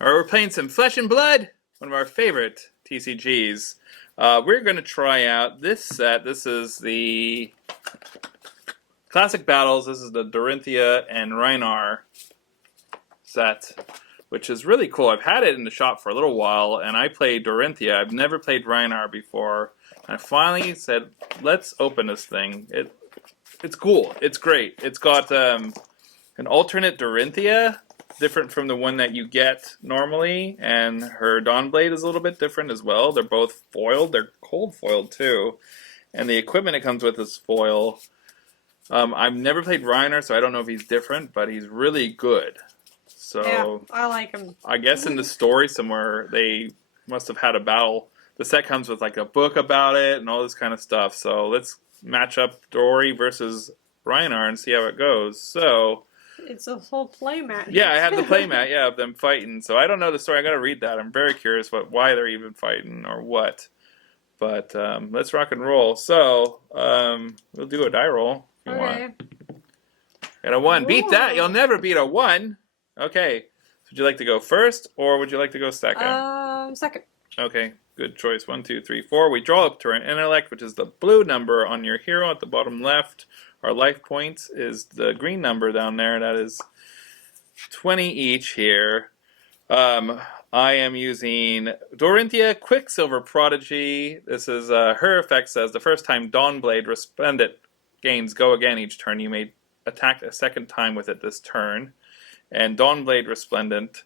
Or we're playing some Flesh and Blood, one of our favorite TCGs. We're going to try out this set. This is the Classic Battles. This is the Dorinthia and Rhinar set, which is really cool. I've had it in the shop for a little while, and I played Dorinthia. I've never played Rhinar before. And I finally said, let's open this thing. It's cool. It's great. It's got an alternate Dorinthia, different from the one that you get normally, and her Dawnblade is a little bit different as well. They're both foiled. They're cold foiled too, and the equipment it comes with is foil. I've never played Reiner, so I don't know if he's different, but he's really good. So yeah, I like him. I guess in the story somewhere they must have had a battle. The set comes with like a book about it and all this kind of stuff. So let's match up Dory versus Reiner and see how it goes. So. It's a whole playmat. Yeah, I have the playmat, of them fighting. So I don't know the story. I got to read that. I'm very curious why they're even fighting or what. But let's rock and roll. So we'll do a die roll if you want. Got a 1. Ooh. Beat that. You'll never beat a 1. Okay. Would you like to go first or would you like to go second? Second. Okay. Good choice. 1, 2, 3, 4. We draw up to an intellect, which is the blue number on your hero at the bottom left. Our life points is the green number down there. That is 20 each here. I am using Dorinthia Quicksilver Prodigy. This is her effect says the first time Dawnblade Resplendent gains go again each turn. You may attack a second time with it this turn. And Dawnblade Resplendent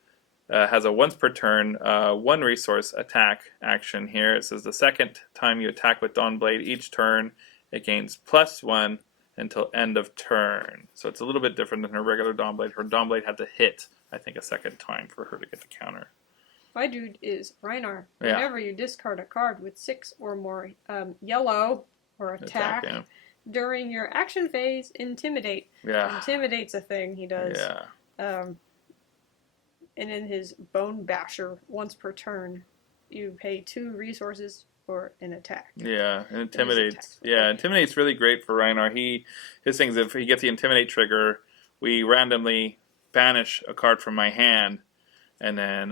has a once per turn 1 resource attack action here. It says the second time you attack with Dawnblade each turn, it gains +1 until end of turn. So it's a little bit different than her regular Dawnblade. Her Dawnblade had to hit, I think, a second time for her to get the counter. My dude is Rhinar. Whenever you discard a card with 6 or more yellow or attack during your action phase, Intimidate. Yeah. Intimidate's a thing he does. Yeah. And in his Bone Basher, once per turn, you pay 2 resources for an attack. Yeah, and Intimidate's Intimidate's really great for Rhinar. His thing is if he gets the Intimidate trigger, we randomly banish a card from my hand, and then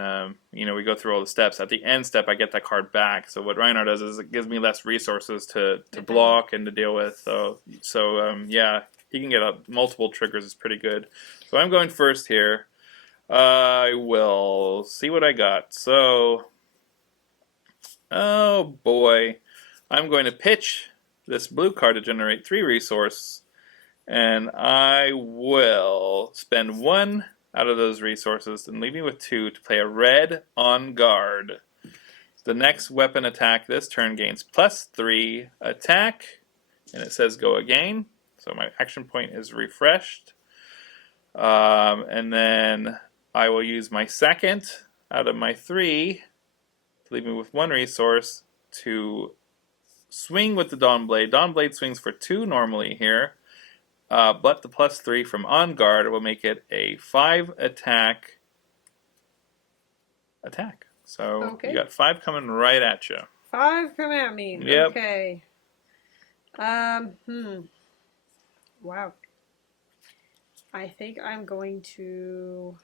we go through all the steps. At the end step, I get that card back. So what Rhinar does is it gives me less resources to block and to deal with. So he can get multiple triggers. It's pretty good. So I'm going first here. I will see what I got. So, oh boy, I'm going to pitch this blue card to generate 3 resource, and I will spend 1 out of those resources and leave me with 2 to play a red on guard. The next weapon attack this turn gains +3 attack, and it says go again, so my action point is refreshed. And then I will use my second out of my 3 to leave me with 1 resource to swing with the Dawnblade. Dawnblade swings for 2 normally here, but the +3 from On Guard will make it a 5 attack. So you got 5 coming right at you. 5 coming at me. Yep. Okay. Wow. I think I'm going to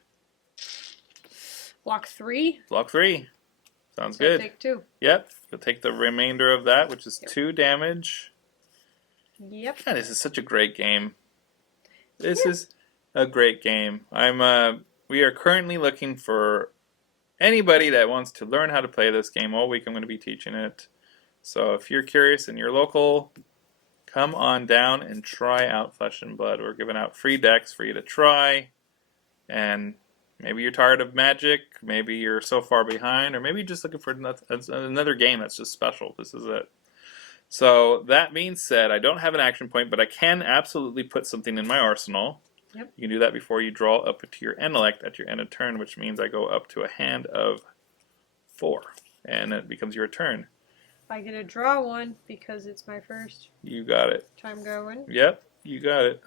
block 3. Block 3. Sounds good. Take 2. Yep. You'll take the remainder of that, which is 2 damage. Yep. God, this is such a great game. This is a great game. We are currently looking for anybody that wants to learn how to play this game. All week I'm going to be teaching it. So if you're curious and you're local, come on down and try out Flesh and Blood. We're giving out free decks for you to try. And maybe you're tired of Magic, maybe you're so far behind, or maybe you're just looking for another game that's just special. This is it. So that being said, I don't have an action point, but I can absolutely put something in my arsenal. Yep. You can do that before you draw up to your intellect at your end of turn, which means I go up to a hand of 4, and it becomes your turn. I get to draw 1 because it's my first. You got it. Time going. Yep, you got it.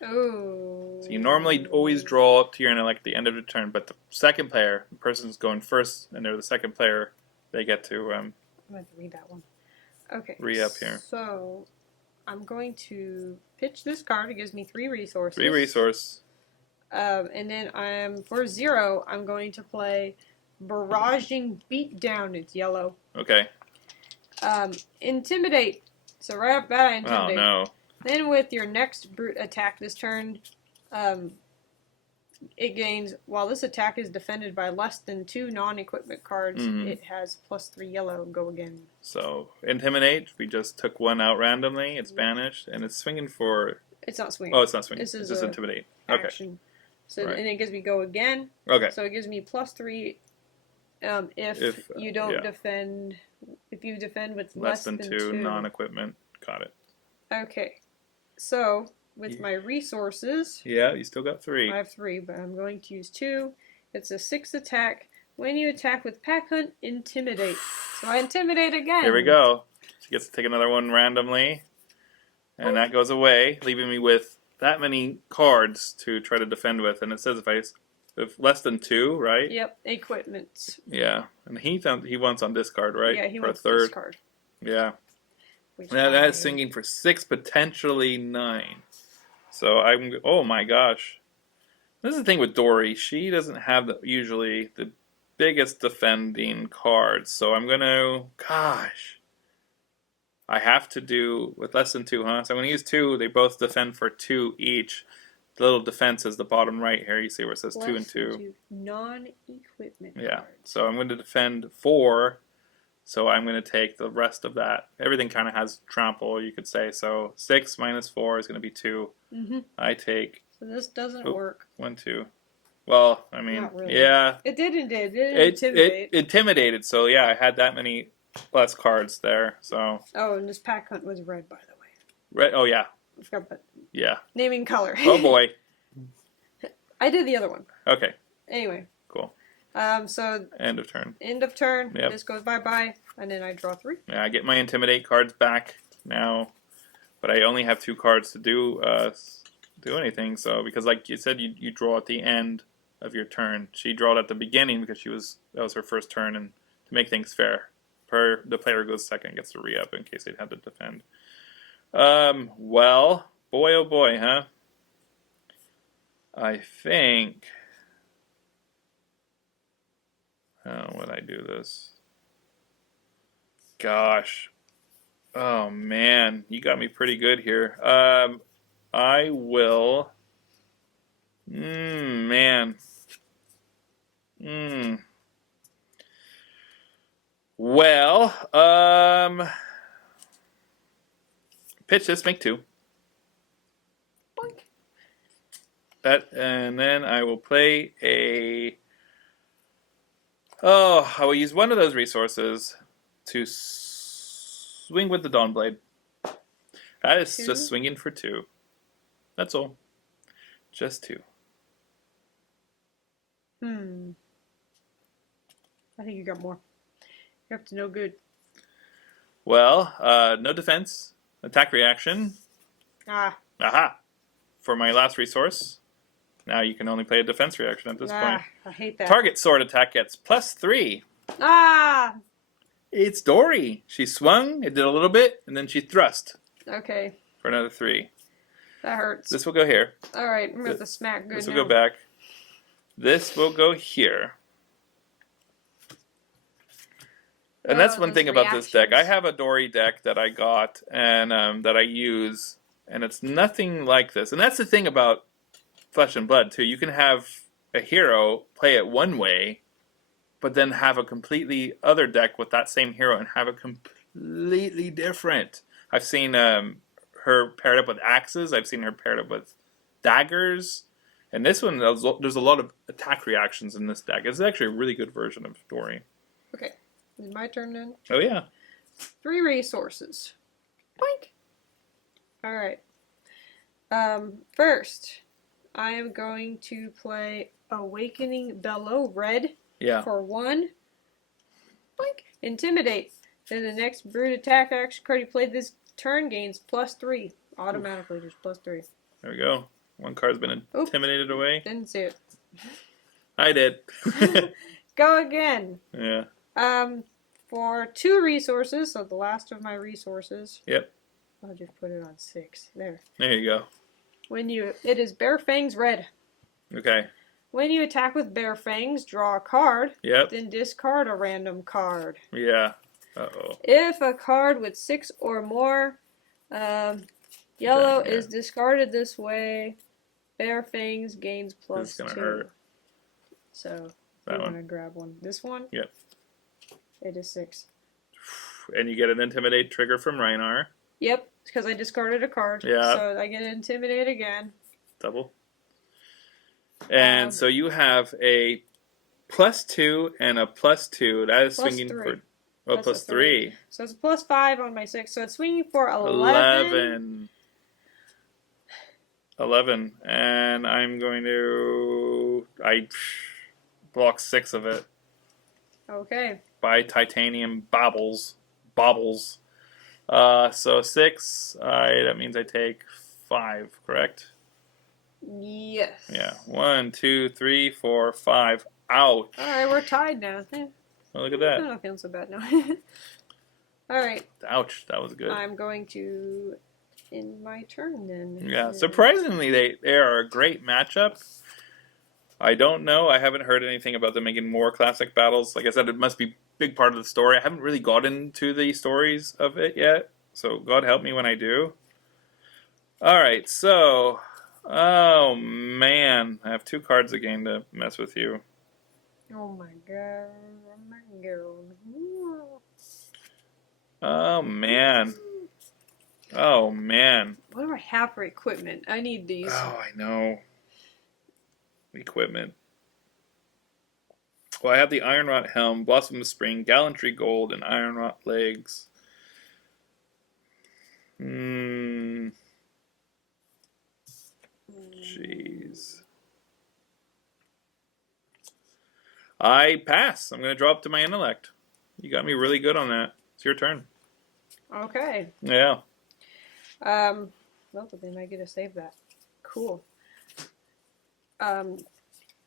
Oh. So you normally always draw up to your intellect at the end of the turn, but the second player, the person's going first, and they're the second player, they get to I'm going to read that one. Okay. Re-up here. So I'm going to pitch this card. It gives me 3 resources. 3 resource. And then for 0, I'm going to play Barraging Beatdown. It's yellow. Okay. Intimidate. So right off the bat, I intimidate. Oh no. Then with your next brute attack this turn, it gains, while this attack is defended by less than 2 non-equipment cards, it has +3 yellow. Go again. So, Intimidate, we just took one out randomly. It's banished, and it's swinging for... It's not swinging. Oh, it's not swinging. This is just Intimidate. Action. Okay. So, and it gives me go again. Okay. So it gives me +3 if you don't defend... If you defend with less than 2 non-equipment. Got it. Okay. So... With my resources... Yeah, you still got 3. I have 3, but I'm going to use 2. It's a 6 attack. When you attack with Pack Hunt, Intimidate. So I Intimidate again. Here we go. She gets to take another one randomly. And that goes away, leaving me with that many cards to try to defend with. And it says if less than 2, right? Yep, equipment. Yeah. And he wants on discard, right? Yeah, he wants a 3rd. discard. Yeah. Now that is singing for 6, potentially 9. So oh my gosh. This is the thing with Dory. She doesn't have usually the biggest defending cards. So I'm going to, gosh. I have to do with less than 2, huh? So I'm going to use 2. They both defend for 2 each. The little defense is the bottom right here. You see where it says 2 and 2. Non-equipment Yeah. cards. So I'm going to defend 4. So I'm going to take the rest of that. Everything kind of has trample, you could say. So 6 minus 4 is going to be 2. I take... So this doesn't work. 1, 2. Well, I mean, Not really. Yeah. It didn't intimidate. It intimidated. So yeah, I had that many less cards there. So. Oh, and this Pack Hunt was red, by the way. Red. Oh yeah. I forgot that. Yeah. Naming color. Oh boy. I did the other one. Okay. Anyway. Cool. So end of turn. End of turn. Yep. This goes bye-bye, and then I draw 3. Yeah, I get my Intimidate cards back now, but I only have 2 cards to do anything. So because like you said, you draw at the end of your turn. She drawed at the beginning because that was her first turn, and to make things fair, the player goes second gets to re-up in case they'd have to defend. Well, boy oh boy, huh? I think. How would I do this? Gosh. Oh, man. You got me pretty good here. I will... man. Well, pitch this, make 2. Boink. And then I will play a... Oh, I will use one of those resources to swing with the Dawnblade. That is 2? just swinging for 2. That's all. Just 2. I think you got more. You're up to no good. Well, no defense. Attack reaction. Aha! For my last resource. Now you can only play a defense reaction at this point. I hate that. Target sword attack gets +3. It's Dory. She swung, it did a little bit, and then she thrust. Okay. For another 3. That hurts. This will go here. Alright, I'm going to smack good This will now. go back. This will go here. And that's one thing about this deck. I have a Dory deck that I got and that I use, and it's nothing like this. And that's the thing about Flesh and Blood, too. You can have a hero play it one way, but then have a completely other deck with that same hero and have it completely different. I've seen her paired up with axes. I've seen her paired up with daggers. And this one, there's a lot of attack reactions in this deck. It's actually a really good version of Dory. Okay. Is it my turn then? Oh, yeah. 3 resources. Boink. Alright. First, I am going to play Awakening Bellow Red for 1. Boink. Intimidate. Then the next brute attack action card you played this turn gains +3. Automatically, just +3. There we go. One card's been intimidated away. Didn't see it. I did. Go again. Yeah. For 2 resources, so the last of my resources. Yep. I'll just put it on 6. There. There you go. It is Bare Fangs Red. Okay. When you attack with bare fangs, draw a card. Yep. Then discard a random card. Yeah. Uh-oh. If a card with 6 or more yellow is discarded this way, bare fangs gains +2. This is gonna hurt. So I'm gonna grab one. This one? Yep. It is 6. And you get an Intimidate trigger from Reinar. Yep, because I discarded a card. Yeah. So I get to Intimidate again. Double. And so you have a +2 and a +2. That is swinging for +3. So it's +5 on my 6. So it's swinging for 11. 11. And I'm going to... I block 6 of it. Okay. By titanium baubles. So 6, that means I take 5, correct? Yes. Yeah. 1, 2, 3, 4, 5. Ouch. Alright, we're tied now. Oh, look at that. I'm not feeling so bad now. Alright. Ouch, that was good. I'm going to end my turn then. Yeah, surprisingly, they are a great matchup. I don't know. I haven't heard anything about them making more classic battles. Like I said, it must be a big part of the story. I haven't really got into the stories of it yet, so God help me when I do. Alright, so... Oh, man. I have 2 cards again to mess with you. Oh my god. Oh my god. Oh, man. Oh, man. What do I have for equipment? I need these. Oh, I know. Equipment. Well, I have the Ironrot Helm, Blossom of Spring, Gallantry Gold, and Ironrot Legs. Jeez. I pass. I'm going to draw up to my intellect. You got me really good on that. It's your turn. Okay. Yeah. Well, but then I get to save that. Cool.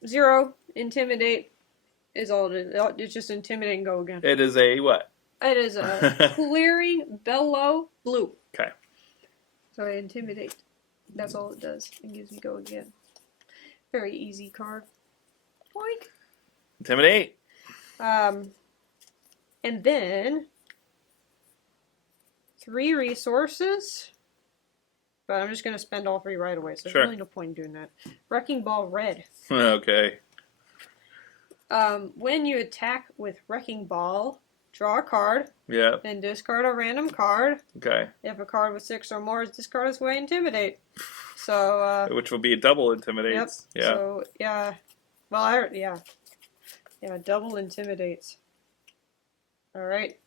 0, Intimidate is all it is. It's just Intimidate and go again. It is a what? It is a Clearing Bellow Blue. Okay. So I Intimidate. That's all it does. It gives me go again. Very easy card. Boink. Intimidate. And then 3 resources. But I'm just going to spend all 3 right away, so there's really no point in doing that. Wrecking Ball Red. Okay. When you attack with Wrecking Ball, draw a card. Yeah. Then discard a random card. Okay. If a card with 6 or more is discarded, this way Intimidate. So, which will be a double Intimidates. Yep. Yeah. So, yeah. Well, yeah, double Intimidates. Alright.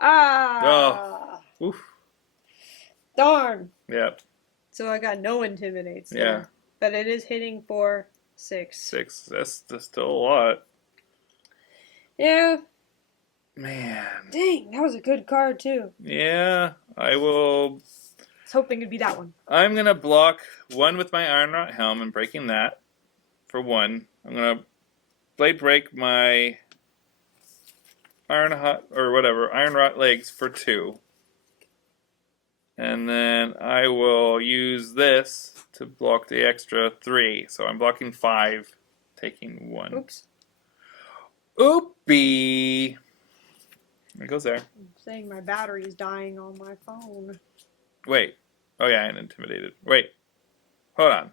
Ah! Oh. Oof. Darn! Yep. So I got no Intimidates there. Yeah. But it is hitting for 6. 6. That's still a lot. Yeah. Man. Dang, that was a good card, too. Yeah. I will... I was hoping it'd be that one. I'm going to block 1 with my Ironrot Helm and breaking that for 1. I'm going to Blade Break my Ironrot Legs for 2. And then I will use this to block the extra 3. So I'm blocking 5, taking 1. Oops. Oopie! It goes there. I'm saying my battery is dying on my phone. Wait. Oh yeah, I'm intimidated. Wait. Hold on.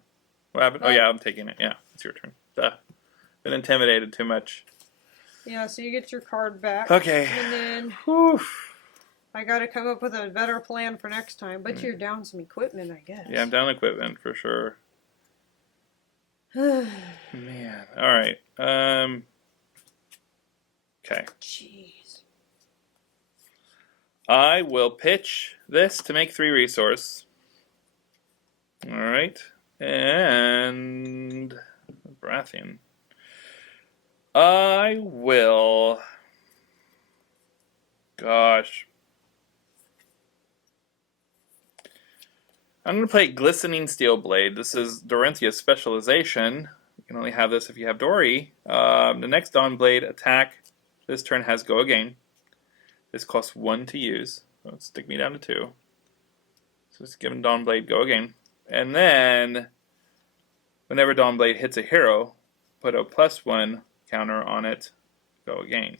What happened? Oh yeah, I'm taking it. Yeah, it's your turn. Duh. Been intimidated too much. Yeah, so you get your card back. Okay. And then... Whew. I gotta come up with a better plan for next time. But you're down some equipment, I guess. Yeah, I'm down equipment for sure. Man. Alright. Okay. Jeez. I will pitch this to make 3 resource. Alright. And Baratheon. I will... Gosh. I'm going to play Glistening Steel Blade. This is Dorinthia's specialization. You can only have this if you have Dory. The next Dawnblade attack this turn has Go Again. This costs 1 to use. So let's stick me down to 2. So it's giving Dawnblade Go Again. And then Whenever Dawnblade hits a hero, put a +1 counter on it. Go again.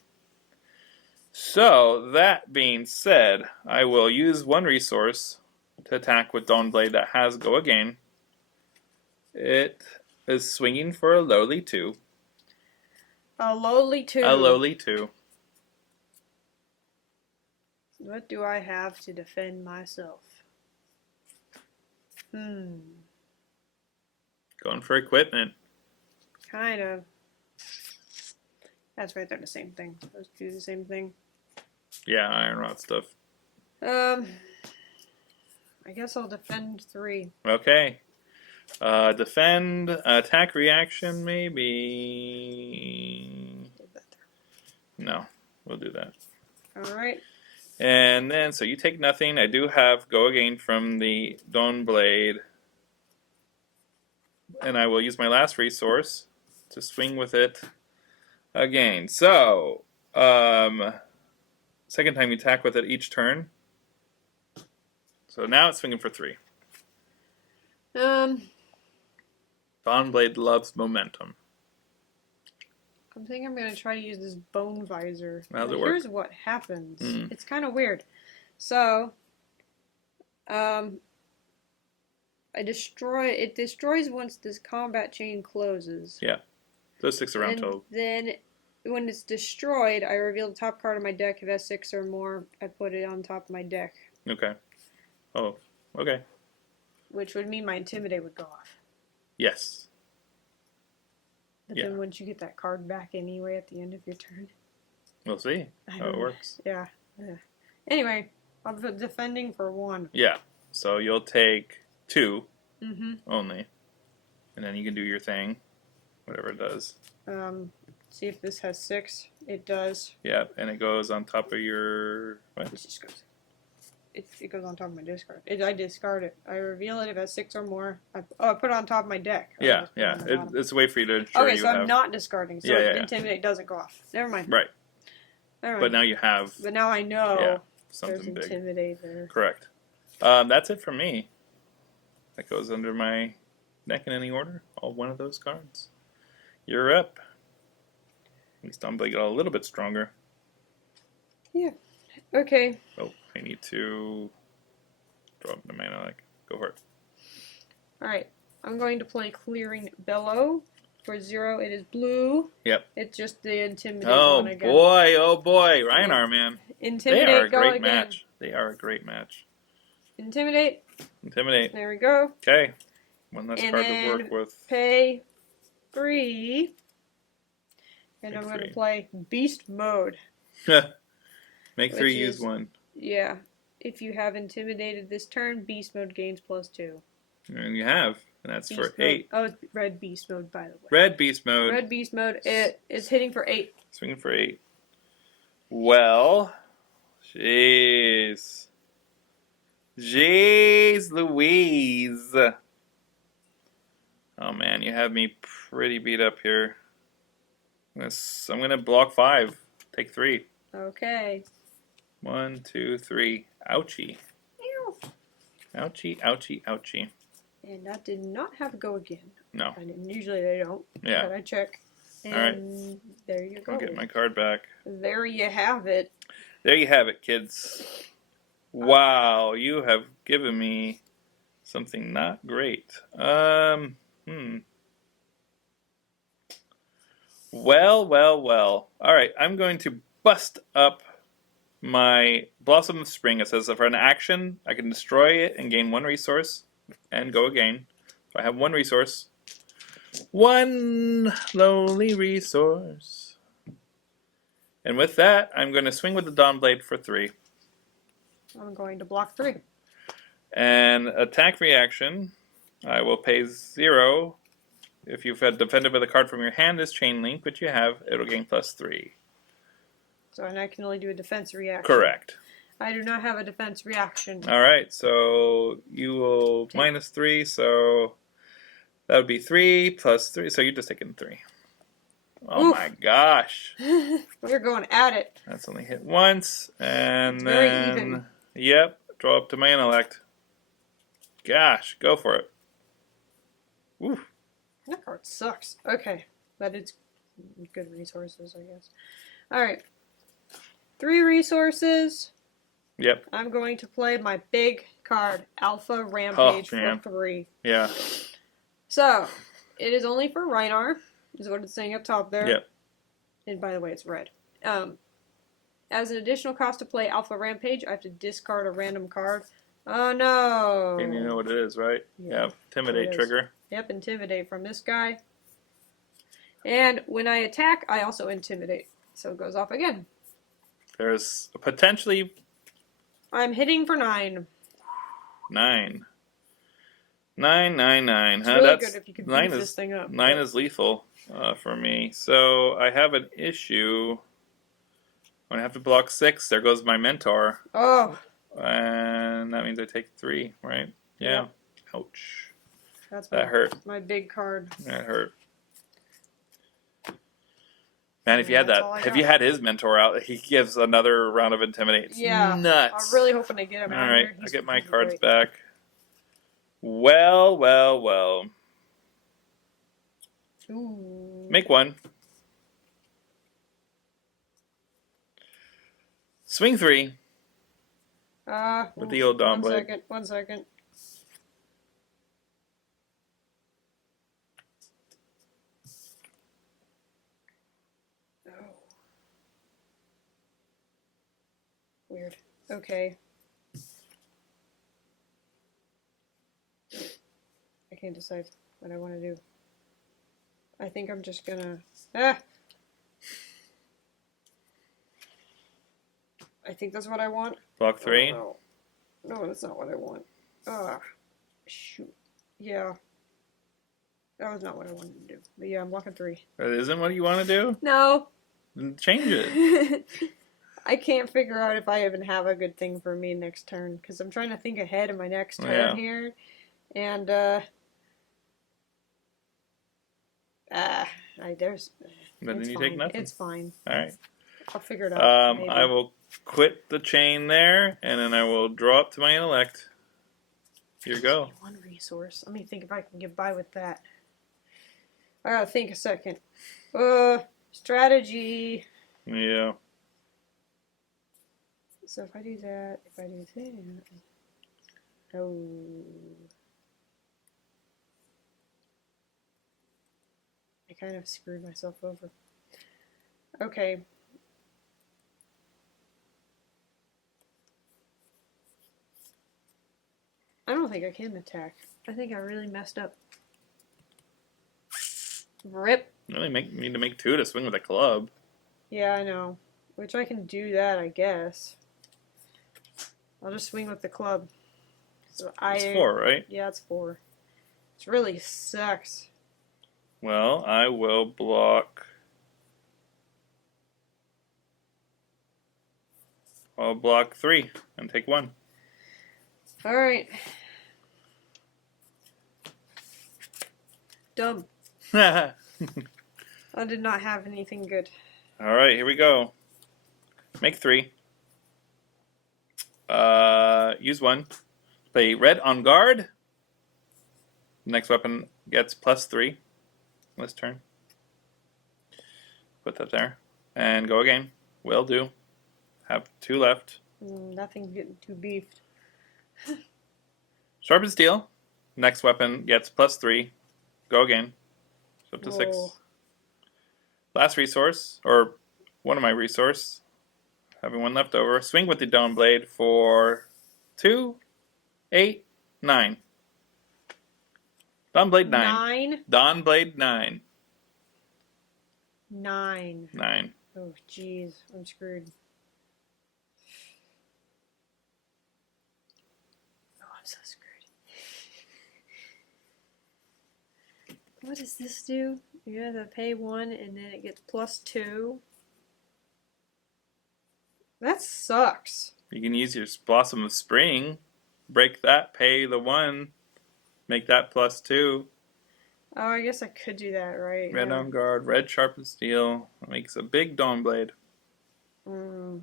So, that being said, I will use one resource to attack with Dawnblade that has Go Again. It is swinging for a lowly 2. A lowly 2. A lowly 2. What do I have to defend myself? Going for equipment. Kind of. That's right, they're the same thing. Those do the same thing. Yeah, iron rod stuff. I guess I'll defend 3. Okay. Defend, attack reaction, maybe. No, we'll do that. Alright. And then, so you take nothing. I do have Go Again from the Dawnblade. And I will use my last resource to swing with it again. So, second time you attack with it each turn. So now it's swinging for 3. Dawnblade loves momentum. I think I'm going to try to use this bone visor. How's it work? Here's what happens. It's kind of weird. So, it destroys once this combat chain closes. Yeah. Those 6 around total. Then, when it's destroyed, I reveal the top card of my deck. If it has 6 or more, I put it on top of my deck. Okay. Oh, okay. Which would mean my Intimidate would go off. Yes. But then wouldn't you get that card back anyway at the end of your turn? We'll see how it works. Yeah. Anyway, I'll put defending for 1. Yeah. So you'll take 2 only. And then you can do your thing. Whatever it does. See if this has 6. It does. Yeah, and it goes on top of your... What? It just goes. It goes on top of my discard. I discard it. I reveal it if it has 6 or more. I put it on top of my deck. Yeah. It's a way for you to ensure okay, so I'm not discarding. So Intimidate doesn't go off. Never mind. Right. Never mind. But now you have... But now I know something there's big. Intimidate there. Correct. That's it for me. That goes under my deck in any order. All one of those cards. You're up. At least Dawnblade got a little bit stronger. Yeah. Okay. Oh, I need to draw up the mana. Go for it. Alright. I'm going to play Clearing Bellow. For 0, it is blue. Yep. It's just the Intimidate one again. Oh boy. Rhinar, man. Intimidate, they are a go great again. match. They are a great match. Intimidate. Intimidate. There we go. Okay. One less And card to work with. Pay 3. And I'm going to play Beast Mode. Make 3 use 1. Yeah. If you have intimidated this turn, Beast Mode gains +2. And you have. And that's Beast for mode. 8. Oh, it's Red Beast Mode, by the way. Red Beast Mode. Red Beast Mode. It is hitting for 8. Swinging for 8. Well, jeez. Jeez Louise. Oh man, you have me pretty beat up here. I'm going to block 5. Take 3. Okay. 1, 2, 3. Ouchie. Ew. Ouchie, ouchie, ouchie. And that did not have Go Again. No. I didn't. Usually they don't. Yeah. But I check. And All right. There you go. I'll get my card back. There you have it. There you have it, kids. Wow, you have given me something not great. Well. Alright, I'm going to bust up my Blossom of Spring. It says that for an action, I can destroy it and gain 1 resource and go again. So I have 1 resource. 1 lowly resource. And with that, I'm going to swing with the Dawnblade for 3. I'm going to block 3. And attack reaction, I will pay 0. If you've had defended with a card from your hand as Chain Link, which you have, it'll gain +3. So I can only do a defense reaction. Correct. I do not have a defense reaction. Alright, so you will -3, so that would be 3 plus 3, so you're just taking 3. Oh Oof. my gosh. We're going at it. That's only hit once, and It's then... very even. Yep, draw up to my intellect. Gosh, go for it. Oof. That card sucks. Okay, but it's good resources, I guess. Alright. 3 resources. Yep. I'm going to play my big card, Alpha Rampage for 3. Yeah. So, it is only for Rhinar, is what it's saying up top there. Yep. And by the way, it's red. As an additional cost to play Alpha Rampage, I have to discard a random card. Oh no! And you know what it is, right? Yeah. Yep. Intimidate trigger. Yep, Intimidate from this guy. And when I attack, I also Intimidate. So it goes off again. There's potentially... I'm hitting for 9. 9. 9, 9, 9. It's really good if you can beat this thing up. 9 is lethal for me. So I have an issue. When I have to block 6, there goes my Mentor. Oh. And that means I take 3, right? Yeah. Yep. Ouch. That hurt. My big card. That hurt. Man, if you had that, if you had his Mentor out, he gives another round of Intimidate. Yeah. Nuts. I'm really hoping to get him out All right, here. I get my cards back. Well, well, well. Ooh. Make 1. Swing 3. With the old Dawnblade. 1 second. Oh. Weird. Okay. I can't decide what I want to do. I think I'm just gonna... I think that's what I want. Block 3? Oh, no, that's not what I want. Shoot. Yeah. That was not what I wanted to do. But yeah, I'm blocking 3. That isn't what you want to do? No. Then change it. I can't figure out if I even have a good thing for me next turn, because I'm trying to think ahead of my next turn here. And, there's... But then you take nothing. It's fine. Alright. I'll figure it out. Maybe. I will quit the chain there, and then I will draw up to my intellect. Here you go. 1 resource. Let me think if I can get by with that. I gotta think a second. Strategy. Yeah. So if I do that, if I do that... Oh... I kind of screwed myself over. Okay. I don't think I can attack. I think I really messed up. Rip. You really need to make 2 to swing with a club. Yeah, I know. Which I can do that, I guess. I'll just swing with the club. So it's 4, right? Yeah, it's 4. It really sucks. Well, I will block... I'll block 3 and take 1. Alright. Dumb. I did not have anything good. Alright, here we go. Make 3. Use 1. Play red on guard. Next weapon gets +3 this turn. Put that there. And go again. Will do. Have 2 left. Nothing's getting too beefed. Sharpened steel. Next weapon gets +3. Go again. So up to 6. Last resource, or one of my resource. Having 1 left over. Swing with the Dawnblade for 2, 8, 9. Dawnblade 9. Dawnblade 9. 9. 9. Oh, jeez. I'm screwed. Oh, I'm so screwed. What does this do? You have to pay 1 and then it gets +2. That sucks. You can use your Blossom of Spring. Break that, pay the 1. Make that +2. Oh, I guess I could do that, right? Red on guard, red sharpened steel. That makes a big Dawnblade. Mm.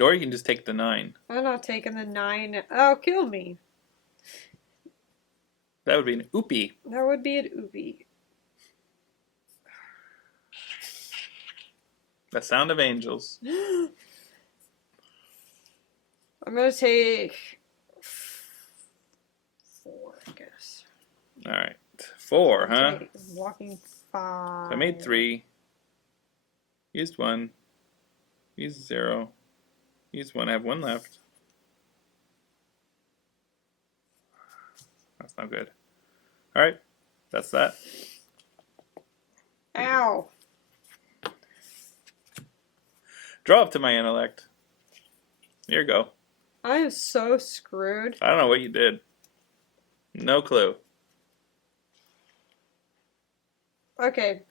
Or you can just take the 9. I'm not taking the 9. Oh, kill me. That would be an oopie. That would be an oopie. The sound of angels. I'm going to take 4, I guess. All right. 4, huh? Walking 5. So I made 3. Used 1. Used 0. Used 1. I have 1 left. That's not good. All right. That's that. Ow. Draw up to my intellect. Here you go. I am so screwed. I don't know what you did. No clue. Okay.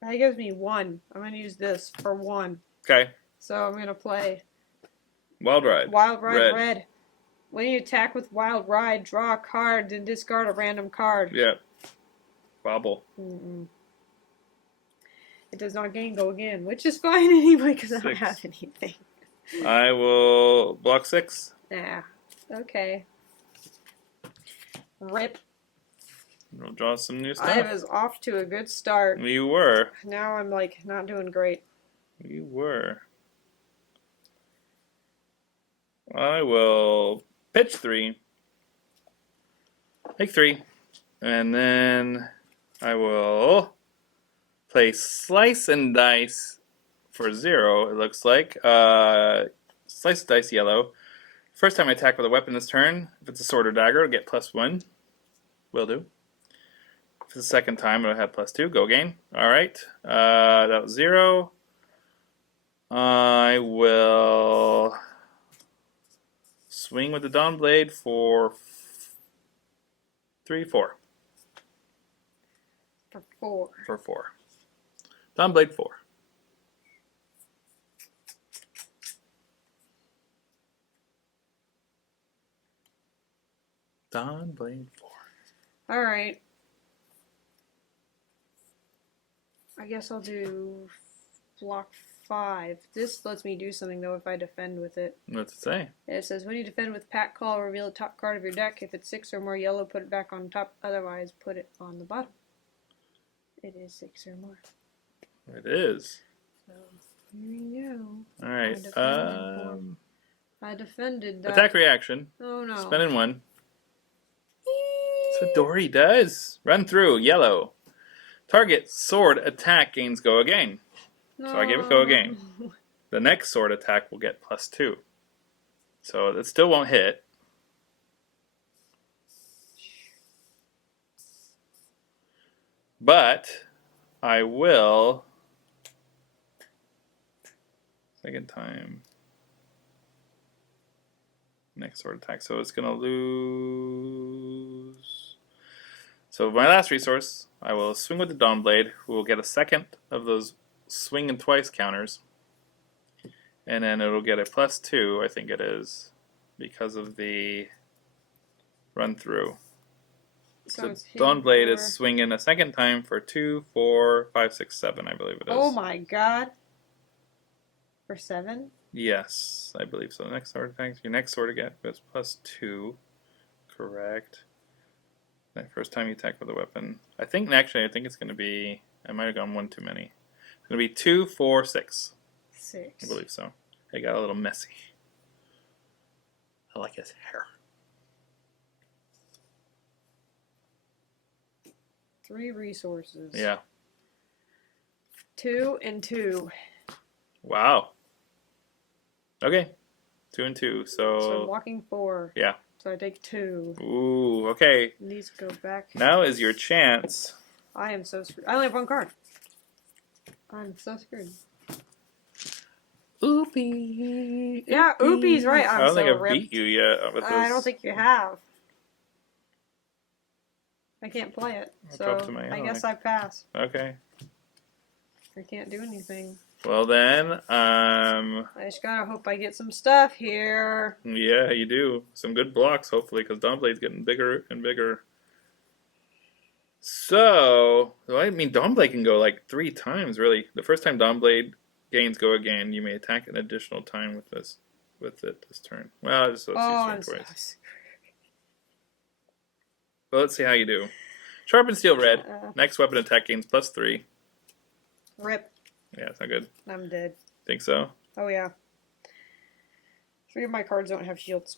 That gives me 1. I'm going to use this for 1. Okay. So I'm going to play Wild Ride. Wild Ride Red. Red. When you attack with Wild Ride, draw a card, then discard a random card. Yep. Bobble. It does not go again, which is fine anyway because I don't 6. have anything. I will block 6. Nah. Okay. Rip. We'll draw some new stuff. I was off to a good start. You were. Now I'm like not doing great. You were. I will pitch 3. Take 3. And then I will play Slice and Dice for 0, it looks like. Slice and Dice yellow. First time I attack with a weapon this turn, if it's a sword or dagger, I'll get +1. Will do. If it's the second time, it'll have +2. Go again. Alright. That was 0. I will swing with the Dawnblade for 3, 4. For 4. For 4. Dawnblade 4. Dawnblade 4. Alright. I guess I'll do block 5. This lets me do something though if I defend with it. What's it say? It says when you defend with Pack Call, reveal the top card of your deck. If it's 6 or more yellow, put it back on top. Otherwise, put it on the bottom. It is 6 or more. It is. So here you go. Alright. I defended that. Attack reaction. Oh no. Spending 1. That's what Dory does. Run through. Yellow. Target sword attack gains go again. No. So I gave it go again. The next sword attack will get +2. So it still won't hit. But I will. Second time. Next sword attack. So it's going to lose. So my last resource, I will swing with the Dawnblade, who will get a second of those swing and twice counters. And then it'll get a +2, I think it is, because of the run through. So Dawnblade is swinging a second time for 2, 4, 5, 6, 7, I believe it is. Oh my god. For 7? Yes, I believe so. The next sword attack, your next sword again gets +2. Correct. That first time you attack with a weapon. I think it's going to be, I might have gone 1 too many. It's going to be 2, 4, 6. 6. I believe so. It got a little messy. I like his hair. 3 resources. Yeah. 2 and 2. Wow. Okay. 2 and 2. So I'm walking 4. Yeah. So I take 2. Ooh, okay. And these go back. Now is your chance. I am so screwed. I only have 1 card. I'm so screwed. Oopie. Yeah, Oopie's right. I'm I don't think so I've ripped. beat you yet with this. I don't think you have. I can't play it. I'll So drop to my I eye. guess I pass. Okay. I can't do anything. Well then, I just gotta hope I get some stuff here. yeah, you do. Some good blocks, hopefully, because Dawnblade's getting bigger and bigger. So, I mean, Dawnblade can go like 3 times, really. The first time Dawnblade gains go again, you may attack an additional time with it this turn. Well, just so I'm twice. so But let's see how you do. Sharpened steel red. Uh-uh. Next weapon attack gains +3. Rip. Yeah, it's not good. I'm dead. Think so? Oh, yeah. 3 of my cards don't have shields.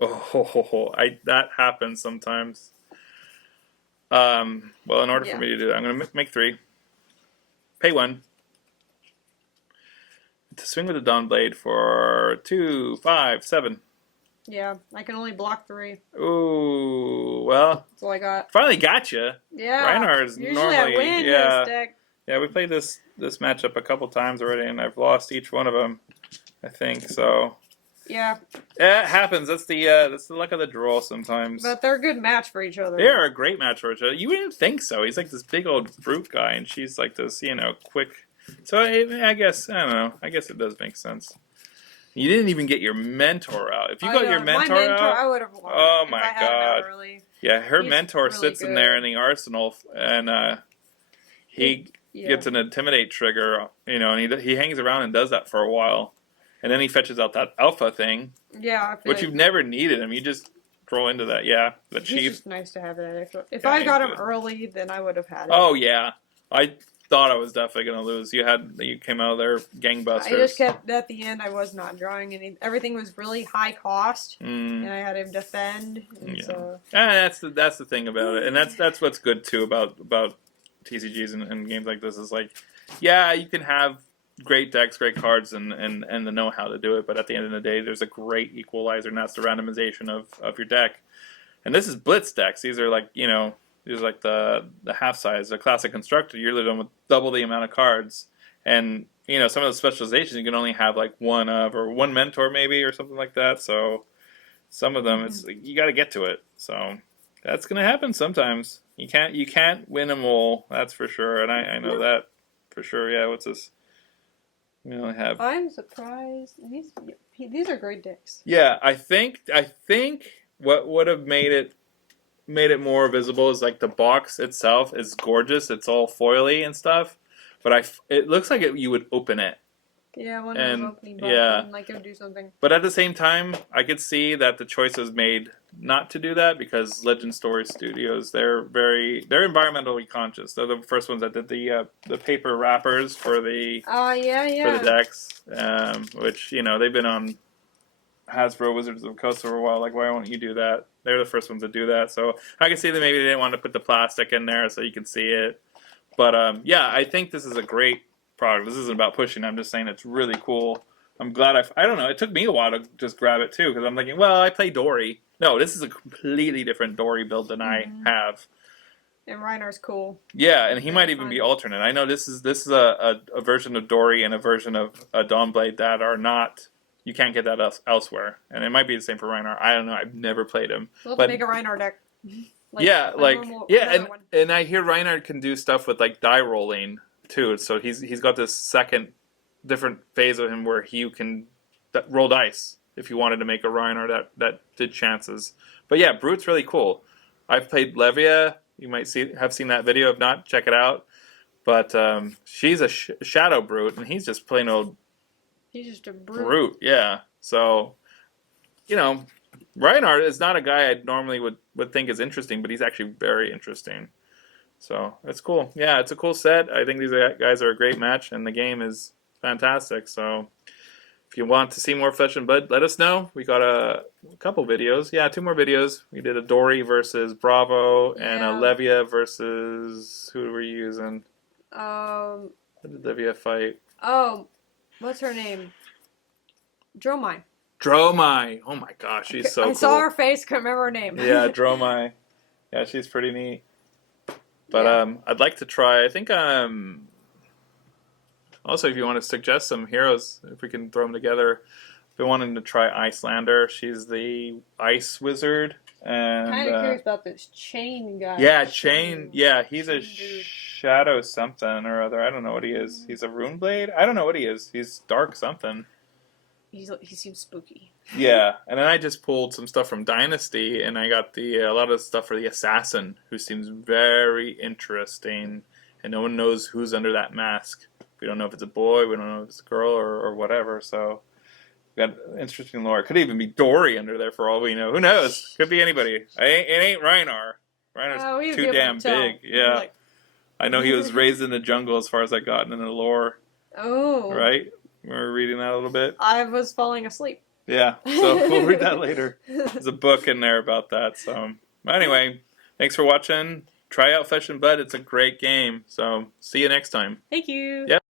Oh, that happens sometimes. Well, in order for me to do that, I'm going to make 3. Pay 1. To swing with the Dawnblade for 2, 5, 7. Yeah, I can only block 3. Ooh, well. That's all I got. Finally got you. Yeah. Reinhardt's Usually normally. I win yeah. this deck. Yeah, we played this matchup a couple times already, and I've lost each one of them, I think, so. Yeah. It happens. That's the luck of the draw sometimes. But they're a good match for each other. They are a great match for each other. You wouldn't think so. He's like this big old brute guy, and she's like this, quick. So I guess, I don't know. I guess it does make sense. You didn't even get your mentor out. If you got your mentor out, I would have won. Oh my god! Yeah, her He's mentor really sits in there in the arsenal, and he gets an intimidate trigger, and he hangs around and does that for a while, and then he fetches out that alpha thing. Yeah, which you've never needed him. You just throw into that. Yeah, the chief. It's just nice to have it. If I got him early, then I would have had it. Oh yeah, I thought I was definitely going to lose. You came out of there gangbusters. I just kept at the end. I was not drawing any. Everything was really high cost, and I had him defend. And so. That's the thing about it, and that's what's good too about TCGs and games like this is like, yeah, you can have great decks, great cards, and the know how to do it, but at the end of the day, there's a great equalizer, and that's the randomization of your deck. And this is blitz decks. These are like these are like the half size, the classic constructor. You're literally with double the amount of cards, and some of the specializations you can only have like one of or one mentor maybe or something like that. So some of them it's you got to get to it. So that's gonna happen sometimes. You can't win them all. That's for sure, and I know that for sure. Yeah, what's this? We only have. I'm surprised. These are great decks. Yeah, I think what would have made it more visible is like the box itself is gorgeous. It's all foily and stuff, but it looks like you would open it. Yeah, one of those opening buttons, like it would do something. But at the same time, I could see that the choice was made not to do that because Legend Story Studios, they're environmentally conscious. They're the first ones that did the paper wrappers for the for the decks, which they've been on Hasbro Wizards of the Coast for a while. Like, why won't you do that? They're the first ones to do that. So I can see that maybe they didn't want to put the plastic in there so you can see it. But yeah, I think this is a great product. This isn't about pushing. I'm just saying it's really cool. I'm glad I don't know. It took me a while to just grab it too because I'm thinking, well, I play Dory. No, this is a completely different Dory build than I have. And Reinhardt's cool. Yeah, and he might even be alternate. I know this is a version of Dory and a version of a Dawnblade that are not. You can't get that elsewhere, and it might be the same for Reinhardt. I don't know. I've never played him. We'll have to make a Reinhardt deck. And I hear Reinhardt can do stuff with like die rolling too. So he's got this second different phase of him where you can roll dice if you wanted to make a Reinhardt that did chances. But yeah, Brute's really cool. I've played Levia. You might have seen that video. If not, check it out. But she's a shadow Brute, and he's just plain old. He's just a brute. Yeah. So, Reinhardt is not a guy I normally would think is interesting, but he's actually very interesting. So, it's cool. Yeah, it's a cool set. I think these guys are a great match, and the game is fantastic. So, if you want to see more Flesh and Blood, let us know. We got a couple videos. Yeah, 2 more videos. We did a Dory versus Bravo, and a Levia versus... Who were you using? What did Levia fight? Oh... What's her name? Dromai. Dromai. Oh my gosh, she's so cool. I saw her face, couldn't remember her name. Yeah, Dromai. Yeah, she's pretty neat. But I'd like to try. I think also if you want to suggest some heroes, if we can throw them together. I've been wanting to try Icelander. She's the ice wizard. And kind of curious about this Chain guy. Yeah, Chain. Yeah, he's a shadow something or other. I don't know what he is. He's a Runeblade? I don't know what he is. He's dark something. He seems spooky. Yeah, and then I just pulled some stuff from Dynasty, and I got a lot of stuff for the Assassin, who seems very interesting, and no one knows who's under that mask. We don't know if it's a boy, we don't know if it's a girl, or whatever, so... Got interesting lore. Could even be Dory under there for all we know. Who knows? Could be anybody. It ain't Reinhardt. Rhino's too damn big. Yeah. Like... I know he was raised in the jungle as far as I got in the lore. Oh. Right? We were reading that a little bit. I was falling asleep. Yeah, so we'll read that later. There's a book in there about that. So anyway, thanks for watching. Try out Flesh and Blood. It's a great game. So see you next time. Thank you. Yep.